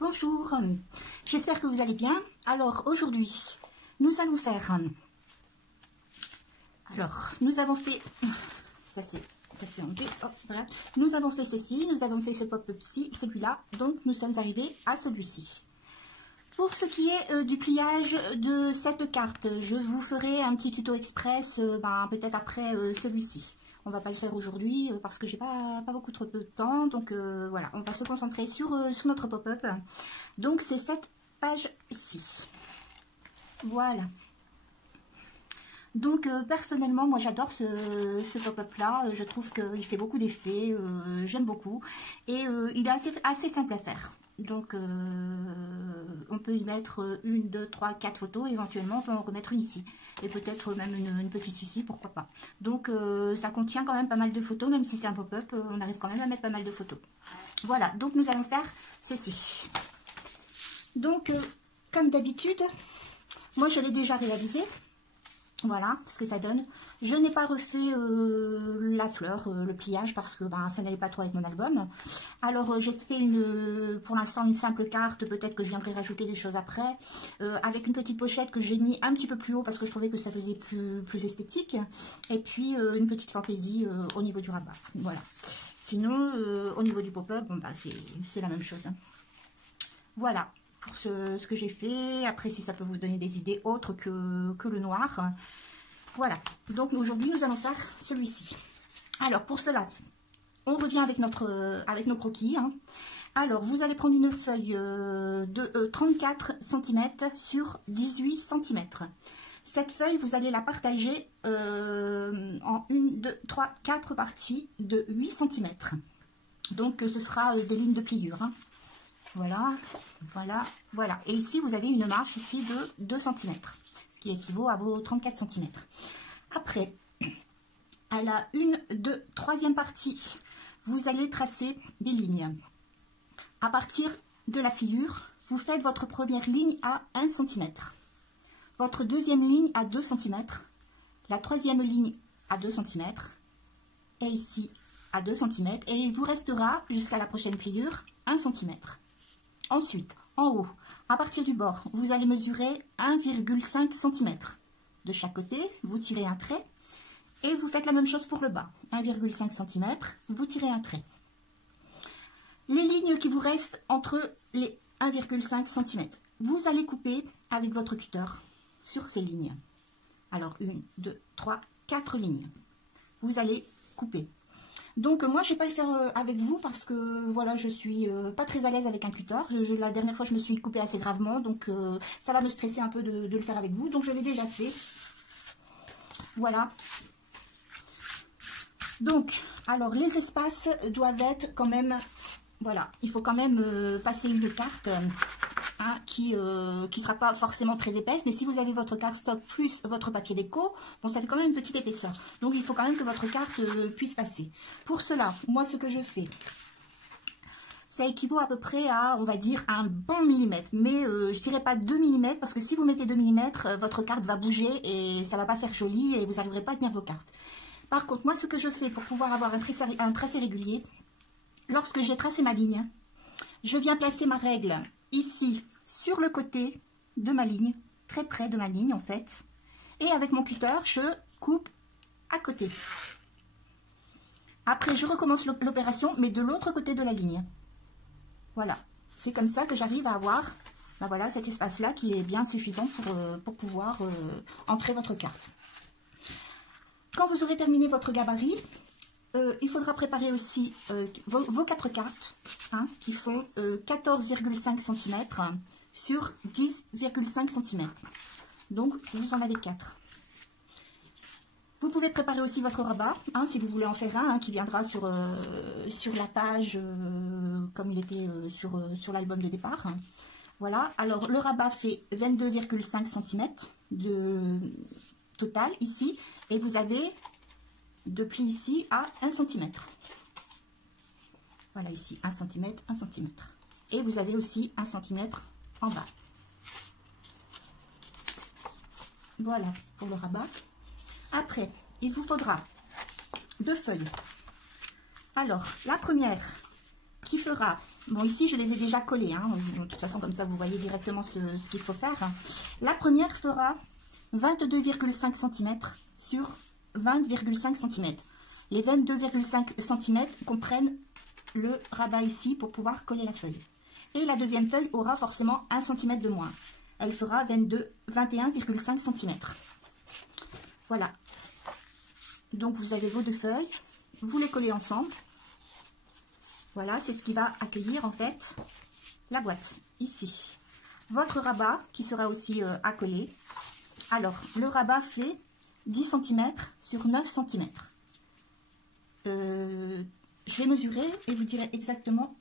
Bonjour, j'espère que vous allez bien. Alors aujourd'hui, nous allons faire... Alors, nous avons fait... Ça c'est enlevé, hop, c'est pas grave. Nous avons fait ceci, nous avons fait ce pop-up-ci, celui-là. Donc nous sommes arrivés à celui-ci. Pour ce qui est du pliage de cette carte, je vous ferai un petit tuto express, peut-être après celui-ci. On va pas le faire aujourd'hui parce que j'ai pas beaucoup trop de temps. Donc voilà, on va se concentrer sur notre pop-up. Donc c'est cette page-ci. Voilà. Donc personnellement, moi j'adore ce pop-up là. Je trouve qu'il fait beaucoup d'effets. J'aime beaucoup. Et il est assez simple à faire. Donc on peut y mettre 1, 2, 3, 4 photos. Éventuellement on peut en remettre une ici. Et peut-être même une petite ici, pourquoi pas. Donc ça contient quand même pas mal de photos. Même si c'est un pop-up, on arrive quand même à mettre pas mal de photos. Voilà, donc nous allons faire ceci. Donc comme d'habitude, moi je l'ai déjà réalisé. Voilà ce que ça donne. Je n'ai pas refait la fleur, le pliage, parce que ça n'allait pas trop avec mon album. Alors j'ai fait pour l'instant une simple carte, peut-être que je viendrai rajouter des choses après, avec une petite pochette que j'ai mis un petit peu plus haut parce que je trouvais que ça faisait plus esthétique. Et puis une petite fantaisie au niveau du rabat. Voilà. Sinon, au niveau du pop-up, c'est la même chose. Voilà. Pour ce que j'ai fait, après si ça peut vous donner des idées autres que le noir. Voilà, donc aujourd'hui nous allons faire celui-ci. Alors pour cela, on revient avec nos croquis. Alors vous allez prendre une feuille de 34 cm sur 18 cm. Cette feuille, vous allez la partager en 1, 2, 3, 4 parties de 8 cm. Donc ce sera des lignes de pliure. Voilà, voilà, voilà. Et ici, vous avez une marge ici de 2 cm, ce qui équivaut à vos 34 cm. Après, à la 1, 2, 3e partie, vous allez tracer des lignes. À partir de la pliure, vous faites votre première ligne à 1 cm, votre deuxième ligne à 2 cm, la troisième ligne à 2 cm, et ici à 2 cm, et il vous restera jusqu'à la prochaine pliure 1 cm. Ensuite, en haut, à partir du bord, vous allez mesurer 1,5 cm. De chaque côté, vous tirez un trait et vous faites la même chose pour le bas. 1,5 cm, vous tirez un trait. Les lignes qui vous restent entre les 1,5 cm, vous allez couper avec votre cutter sur ces lignes. Alors, 1, 2, 3, 4 lignes. Vous allez couper. Donc moi je ne vais pas le faire avec vous parce que voilà, je suis pas très à l'aise avec un cutter. La dernière fois je me suis coupée assez gravement, donc ça va me stresser un peu de le faire avec vous. Donc je l'ai déjà fait. Voilà. Donc, alors les espaces doivent être quand même, voilà, il faut quand même passer une carte qui sera pas forcément très épaisse, mais si vous avez votre cardstock plus votre papier déco, bon, ça fait quand même une petite épaisseur. Donc il faut quand même que votre carte puisse passer. Pour cela, moi ce que je fais, ça équivaut à peu près à, on va dire, un bon millimètre. Mais je dirais pas 2 mm, parce que si vous mettez 2 mm, votre carte va bouger et ça va pas faire joli et vous n'arriverez pas à tenir vos cartes. Par contre, moi ce que je fais pour pouvoir avoir un tracé régulier, lorsque j'ai tracé ma ligne, je viens placer ma règle ici, sur le côté de ma ligne, très près de ma ligne en fait. Et avec mon cutter, je coupe à côté. Après, je recommence l'opération, mais de l'autre côté de la ligne. Voilà. C'est comme ça que j'arrive à avoir voilà, cet espace-là qui est bien suffisant pour pouvoir entrer votre carte. Quand vous aurez terminé votre gabarit, il faudra préparer aussi vos 4 cartes qui font 14,5 cm sur 10,5 cm. Donc, vous en avez 4. Vous pouvez préparer aussi votre rabat, si vous voulez en faire un, qui viendra sur la page comme il était sur l'album de départ. Voilà, alors le rabat fait 22,5 cm de total ici, et vous avez de plis ici à 1 cm. Voilà, ici 1 cm, 1 cm. Et vous avez aussi 1 cm en bas. Voilà pour le rabat. Après, il vous faudra 2 feuilles. Alors, la première qui fera, bon ici je les ai déjà collés, hein, de toute façon comme ça vous voyez directement ce qu'il faut faire. La première fera 22,5 cm sur 20,5 cm. Les 22,5 cm comprennent le rabat ici pour pouvoir coller la feuille. Et la deuxième feuille aura forcément 1 cm de moins. Elle fera 21,5 cm. Voilà. Donc vous avez vos deux feuilles, vous les collez ensemble. Voilà, c'est ce qui va accueillir en fait la boîte, ici. Votre rabat qui sera aussi à coller. Alors, le rabat fait 10 cm sur 9 cm. Je vais mesurer et vous direz exactement.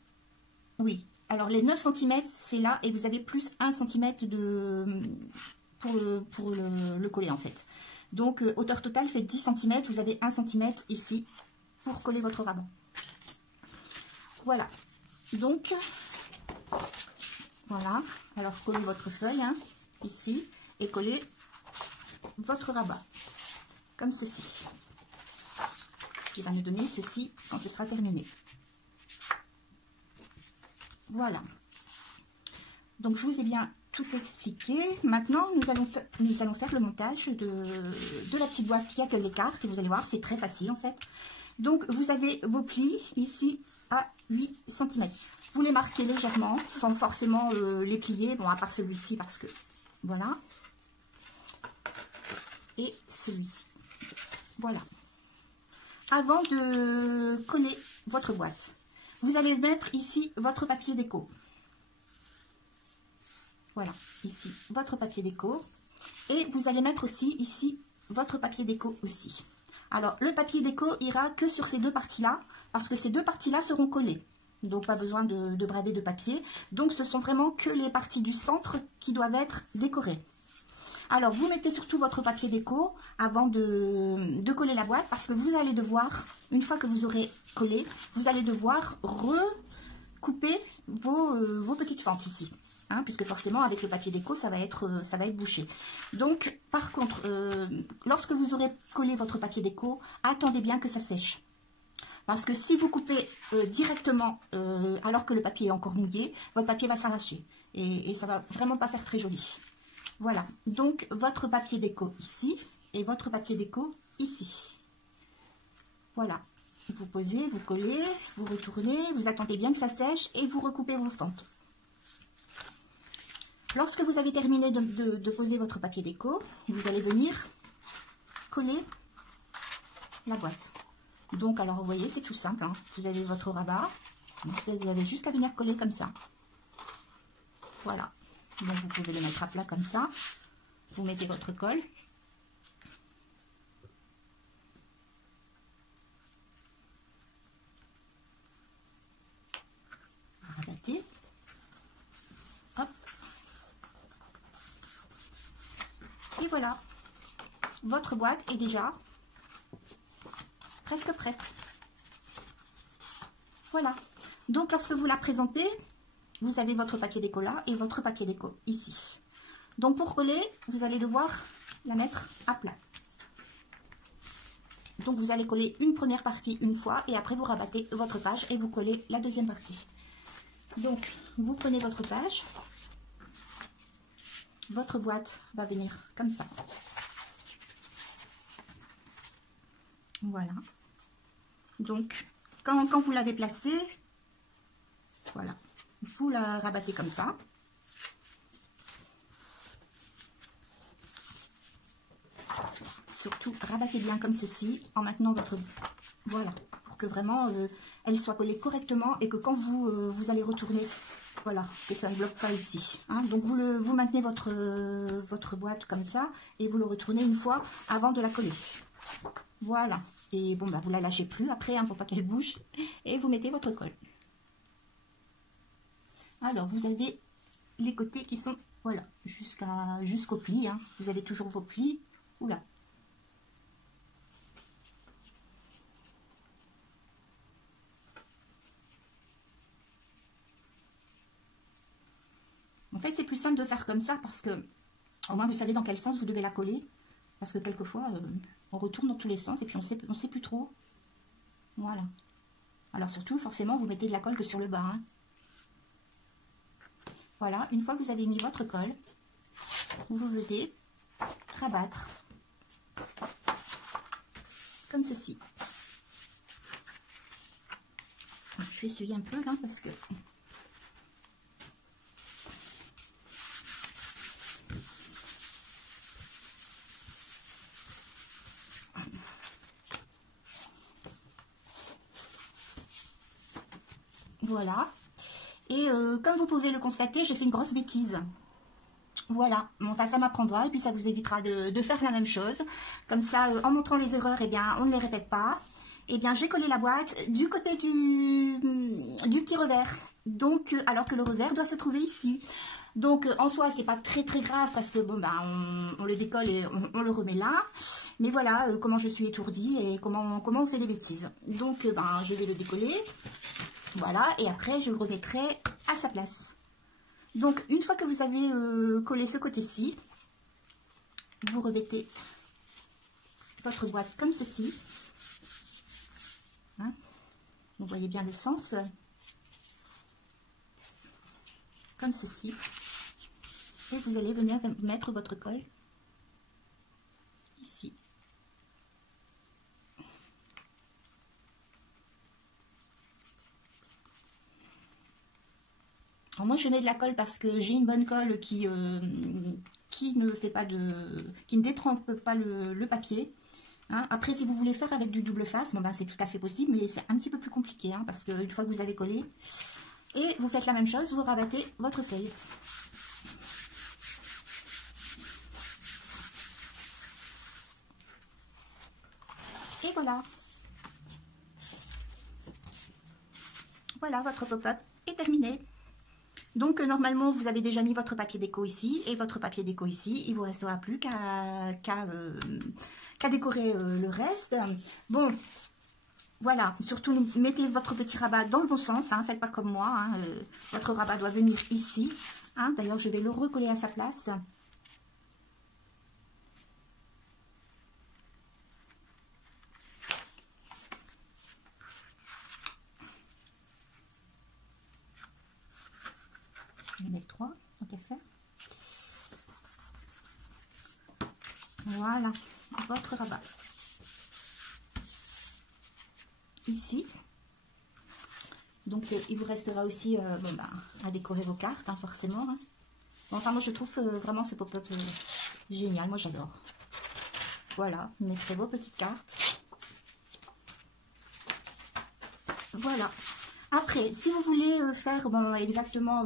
Oui, alors les 9 cm c'est là et vous avez plus 1 cm pour le coller en fait. Donc hauteur totale fait 10 cm, vous avez 1 cm ici pour coller votre rabat. Voilà, donc voilà, alors collez votre feuille hein, ici et collez votre rabat comme ceci. Ce qui va nous donner ceci quand ce sera terminé. Voilà. Donc je vous ai bien tout expliqué. Maintenant nous allons faire le montage de la petite boîte qui accueille les cartes. Et vous allez voir, c'est très facile en fait. Donc vous avez vos plis ici à 8 cm. Vous les marquez légèrement sans forcément les plier. Bon, à part celui-ci parce que voilà. Et celui-ci. Voilà. Avant de coller votre boîte, vous allez mettre ici votre papier déco. Voilà, ici votre papier déco. Et vous allez mettre aussi ici votre papier déco aussi. Alors le papier déco ira que sur ces deux parties-là, parce que ces deux parties-là seront collées. Donc pas besoin de brader de papier. Donc ce sont vraiment que les parties du centre qui doivent être décorées. Alors, vous mettez surtout votre papier déco avant de coller la boîte parce que vous allez devoir, une fois que vous aurez collé, vous allez devoir recouper vos petites fentes ici. Hein, puisque forcément, avec le papier déco, ça va être bouché. Donc, par contre, lorsque vous aurez collé votre papier déco, attendez bien que ça sèche. Parce que si vous coupez directement alors que le papier est encore mouillé, votre papier va s'arracher. Et ça va vraiment pas faire très joli. Voilà, donc votre papier déco ici et votre papier déco ici. Voilà, vous posez, vous collez, vous retournez, vous attendez bien que ça sèche et vous recoupez vos fentes. Lorsque vous avez terminé de poser votre papier déco, vous allez venir coller la boîte. Donc alors vous voyez, c'est tout simple, hein. Vous avez votre rabat, vous avez juste à venir coller comme ça. Voilà. Donc vous pouvez le mettre à plat comme ça. Vous mettez votre colle. Vous rabattez. Hop. Et voilà. Votre boîte est déjà presque prête. Voilà. Donc lorsque vous la présentez, vous avez votre papier déco là et votre papier déco ici. Donc pour coller, vous allez devoir la mettre à plat. Donc vous allez coller une première partie une fois et après vous rabattez votre page et vous collez la deuxième partie. Donc vous prenez votre page, votre boîte va venir comme ça. Voilà. Donc quand vous l'avez placée, voilà. Vous la rabattez comme ça. Surtout, rabattez bien comme ceci en maintenant votre... Voilà, pour que vraiment elle soit collée correctement et que quand vous allez retourner, voilà, que ça ne bloque pas ici. Hein. Donc vous maintenez votre boîte comme ça et vous le retournez une fois avant de la coller. Voilà. Et bon, bah, vous la lâchez plus après hein, pour pas qu'elle bouge. Et vous mettez votre colle. Alors, vous avez les côtés qui sont, voilà, jusqu'au pli. Hein. Vous avez toujours vos plis. Oula. En fait, c'est plus simple de faire comme ça parce que, au moins, vous savez dans quel sens vous devez la coller. Parce que quelquefois, on retourne dans tous les sens et puis on sait plus trop. Voilà. Alors surtout, forcément, vous mettez de la colle que sur le bas. Hein. Voilà, une fois que vous avez mis votre colle, vous venez rabattre comme ceci. Je vais essuyer un peu là parce que... Voilà. Et comme vous pouvez le constater, j'ai fait une grosse bêtise. Voilà, bon, enfin ça m'apprendra et puis ça vous évitera de faire la même chose. Comme ça, en montrant les erreurs, eh bien, on ne les répète pas. Eh bien, j'ai collé la boîte du côté du petit revers. Donc, alors que le revers doit se trouver ici. Donc, en soi, c'est pas très grave parce que, bon, ben, on le décolle et on le remet là. Mais voilà, comment je suis étourdie et comment on fait des bêtises. Donc, ben, je vais le décoller. Voilà, et après, je le remettrai à sa place. Donc, une fois que vous avez collé ce côté-ci, vous revêtez votre boîte comme ceci. Hein, vous voyez bien le sens. Comme ceci. Et vous allez venir mettre votre colle ici. Alors moi je mets de la colle parce que j'ai une bonne colle qui ne fait pas qui ne détrempe pas le papier. Hein. Après si vous voulez faire avec du double face, bon ben c'est tout à fait possible, mais c'est un petit peu plus compliqué hein, parce qu'une fois que vous avez collé, et vous faites la même chose, vous rabattez votre feuille. Et voilà. Voilà, votre pop-up est terminé. Donc, normalement, vous avez déjà mis votre papier déco ici et votre papier déco ici. Il ne vous restera plus qu'à décorer le reste. Bon, voilà. Surtout, mettez votre petit rabat dans le bon sens. Hein, faites pas comme moi. Hein, votre rabat doit venir ici. Hein, d'ailleurs, je vais le recoller à sa place. Je vais mettre 3, tant qu'à faire. Voilà, votre rabat. Ici. Donc, il vous restera aussi bon, bah, à décorer vos cartes, hein, forcément. Hein. Bon, enfin, moi, je trouve vraiment ce pop-up génial. Moi, j'adore. Voilà, vous mettrez vos petites cartes. Voilà. Après, si vous voulez faire bon, exactement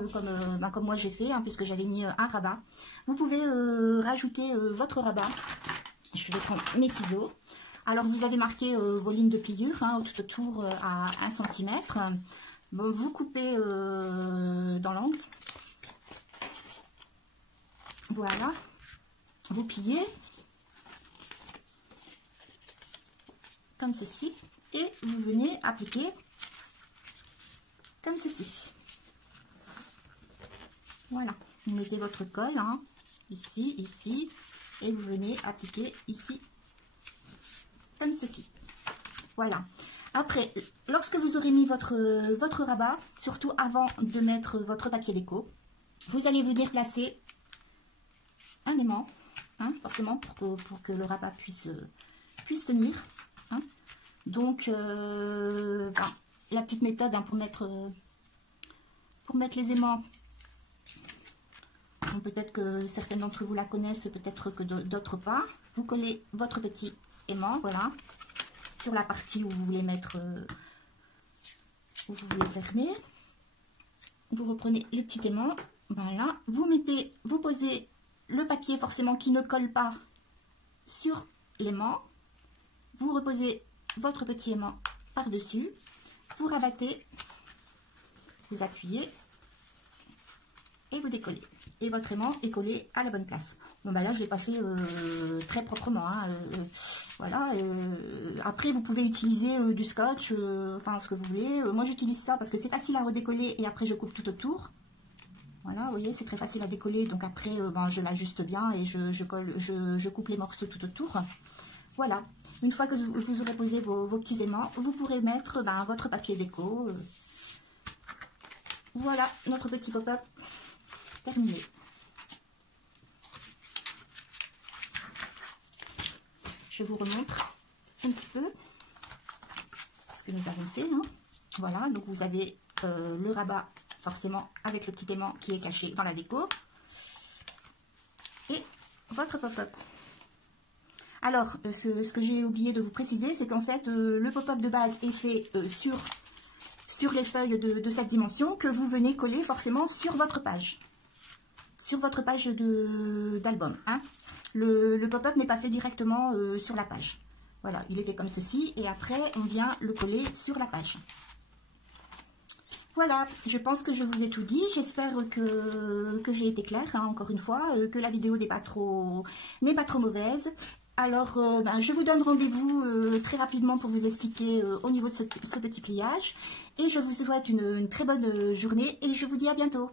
comme moi j'ai fait, hein, puisque j'avais mis un rabat, vous pouvez rajouter votre rabat. Je vais prendre mes ciseaux. Alors, vous avez marqué vos lignes de pliure hein, tout autour à 1 cm. Bon, vous coupez dans l'angle. Voilà. Vous pliez. Comme ceci. Et vous venez appliquer comme ceci. Voilà, vous mettez votre colle hein, ici, ici, et vous venez appliquer ici, comme ceci. Voilà. Après, lorsque vous aurez mis votre rabat, surtout avant de mettre votre papier déco, vous allez venir placer un aimant, hein, forcément, pour que le rabat puisse tenir. Hein. Donc, la petite méthode hein, pour mettre les aimants, peut-être que certaines d'entre vous la connaissent, peut-être que d'autres pas. Vous collez votre petit aimant, voilà, sur la partie où vous voulez mettre, où vous voulez fermer. Vous reprenez le petit aimant, voilà. Vous posez le papier forcément qui ne colle pas sur l'aimant. Vous reposez votre petit aimant par-dessus. Vous rabattez, vous appuyez et vous décollez. Et votre aimant est collé à la bonne place. Bon bah là je l'ai pas fait très proprement. Hein, voilà. Après vous pouvez utiliser du scotch, enfin ce que vous voulez. Moi j'utilise ça parce que c'est facile à redécoller et après je coupe tout autour. Voilà, vous voyez c'est très facile à décoller. Donc après ben, je l'ajuste bien et je coupe les morceaux tout autour. Voilà. Une fois que vous aurez posé vos petits aimants, vous pourrez mettre votre papier déco. Voilà notre petit pop-up terminé. Je vous remontre un petit peu ce que nous avons fait. Hein. Voilà, donc vous avez le rabat forcément avec le petit aimant qui est caché dans la déco. Et votre pop-up. Alors, ce que j'ai oublié de vous préciser, c'est qu'en fait, le pop-up de base est fait sur les feuilles de cette dimension que vous venez coller forcément sur votre page. Sur votre page d'album. Hein. Le pop-up n'est pas fait directement sur la page. Voilà, il est fait comme ceci et après, on vient le coller sur la page. Voilà, je pense que je vous ai tout dit. J'espère que j'ai été claire, hein, encore une fois, que la vidéo n'est pas trop mauvaise. Alors, je vous donne rendez-vous très rapidement pour vous expliquer au niveau de ce petit pliage. Et je vous souhaite une très bonne journée et je vous dis à bientôt.